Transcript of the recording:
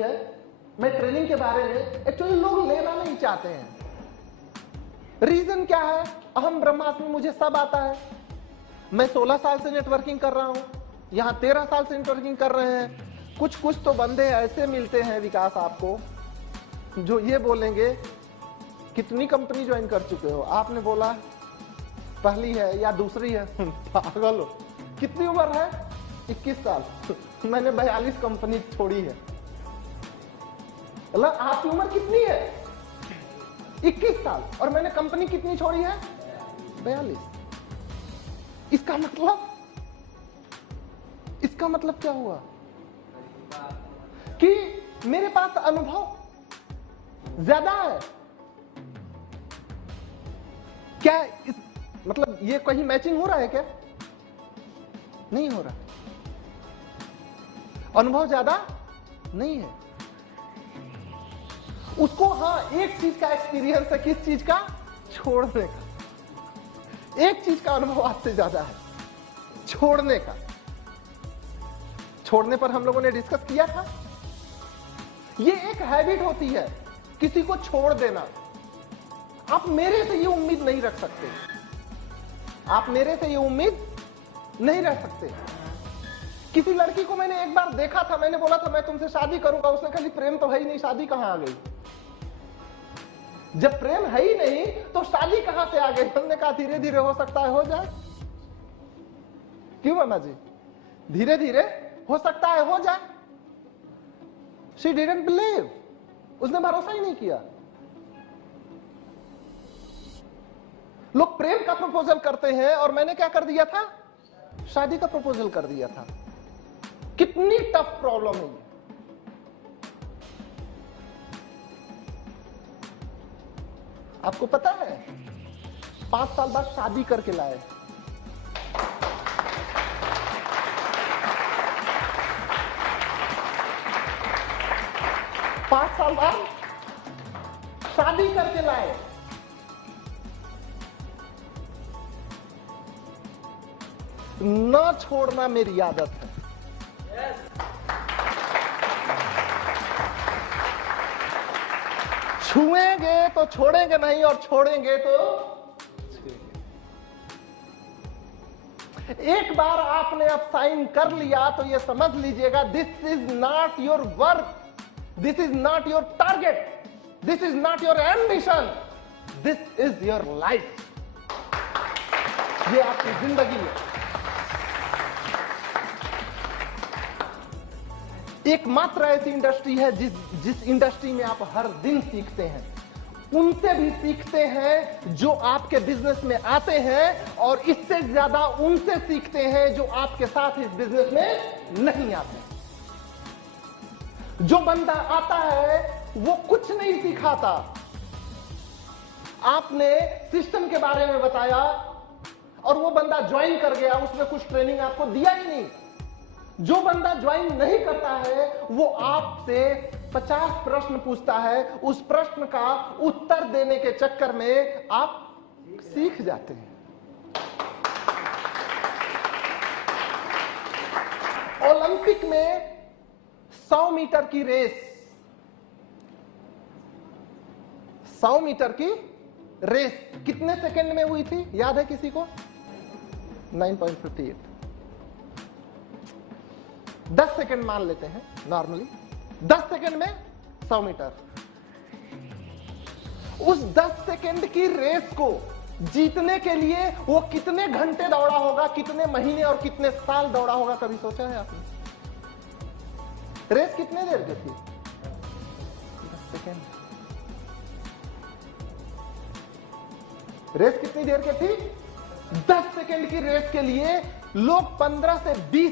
है, मैं ट्रेनिंग के बारे में एक्चुअली लोग लेना नहीं चाहते हैं। रीजन क्या है? अहम ब्रह्मास्मि मुझे सब आता है। मैं 16 साल से नेटवर्किंग कर रहा हूं, यहां 13 साल से नेटवर्किंग कर रहे हैं। कुछ तो बंदे ऐसे मिलते हैं विकास आपको, जो ये बोलेंगे कितनी कंपनी ज्वाइन कर चुके हो? आपने बोला पहली है या दूसरी है। पागल हो। कितनी उम्र है? 21 साल। मैंने 42 कंपनी छोड़ी है। मतलब आपकी उम्र कितनी है? 21 साल। और मैंने कंपनी कितनी छोड़ी है? 42। इसका मतलब क्या हुआ? कि मेरे पास अनुभव ज्यादा है। क्या मतलब ये कहीं मैचिंग हो रहा है क्या? नहीं हो रहा। अनुभव ज्यादा नहीं है उसको। हाँ, एक चीज का एक्सपीरियंस है। किस चीज का? छोड़ने का। एक चीज का अनुभव आपसे ज्यादा है, छोड़ने का। छोड़ने पर हम लोगों ने डिस्कस किया था, ये एक हैबिट होती है किसी को छोड़ देना। आप मेरे से ये उम्मीद नहीं रख सकते। आप मेरे से ये उम्मीद नहीं रख सकते। किसी लड़की को मैंने एक बार देखा था, मैंने बोला था मैं तुमसे शादी करूंगा, उसने कहा प्रेम तो है ही नहीं, शादी कहां आ गई? जब प्रेम है ही नहीं तो शादी कहां से आ गई? हमने कहा धीरे धीरे हो सकता है हो जाए। क्यों मामा जी? धीरे धीरे हो सकता है हो जाए। She didn't believe. उसने भरोसा ही नहीं किया। लोग प्रेम का प्रपोजल करते हैं और मैंने क्या कर दिया था? शादी का प्रपोजल कर दिया था। कितनी टफ प्रॉब्लम है ये। आपको पता है 5 साल बाद शादी करके लाए। पांच साल बाद शादी करके लाए। न छोड़ना मेरी आदत है। छुएंगे तो छोड़ेंगे नहीं, और छोड़ेंगे तो एक बार आपने अब साइन कर लिया तो ये समझ लीजिएगा, this is not your work, this is not your target, this is not your ambition, this is your life. ये आपकी जिंदगी है। एकमात्र ऐसी इंडस्ट्री है जिस इंडस्ट्री में आप हर दिन सीखते हैं। उनसे भी सीखते हैं जो आपके बिजनेस में आते हैं, और इससे ज्यादा उनसे सीखते हैं जो आपके साथ इस बिजनेस में नहीं आते। जो बंदा आता है वो कुछ नहीं सिखाता। आपने सिस्टम के बारे में बताया और वो बंदा ज्वाइन कर गया, उसमें कुछ ट्रेनिंग आपको दिया ही नहीं। जो बंदा ज्वाइन नहीं करता है वो आपसे 50 प्रश्न पूछता है, उस प्रश्न का उत्तर देने के चक्कर में आप सीख जाते हैं। ओलंपिक में 100 मीटर की रेस, 100 मीटर की रेस कितने सेकंड में हुई थी? याद है किसी को? 9.58। 10 सेकंड मान लेते हैं नॉर्मली। 10 सेकंड में 100 मीटर। उस 10 सेकंड की रेस को जीतने के लिए वो कितने घंटे दौड़ा होगा, कितने महीने और कितने साल दौड़ा होगा? कभी सोचा है आपने? रेस कितने देर की थी? 10 सेकंड। रेस कितनी देर की थी? 10 सेकंड की रेस के लिए लोग 15 से 20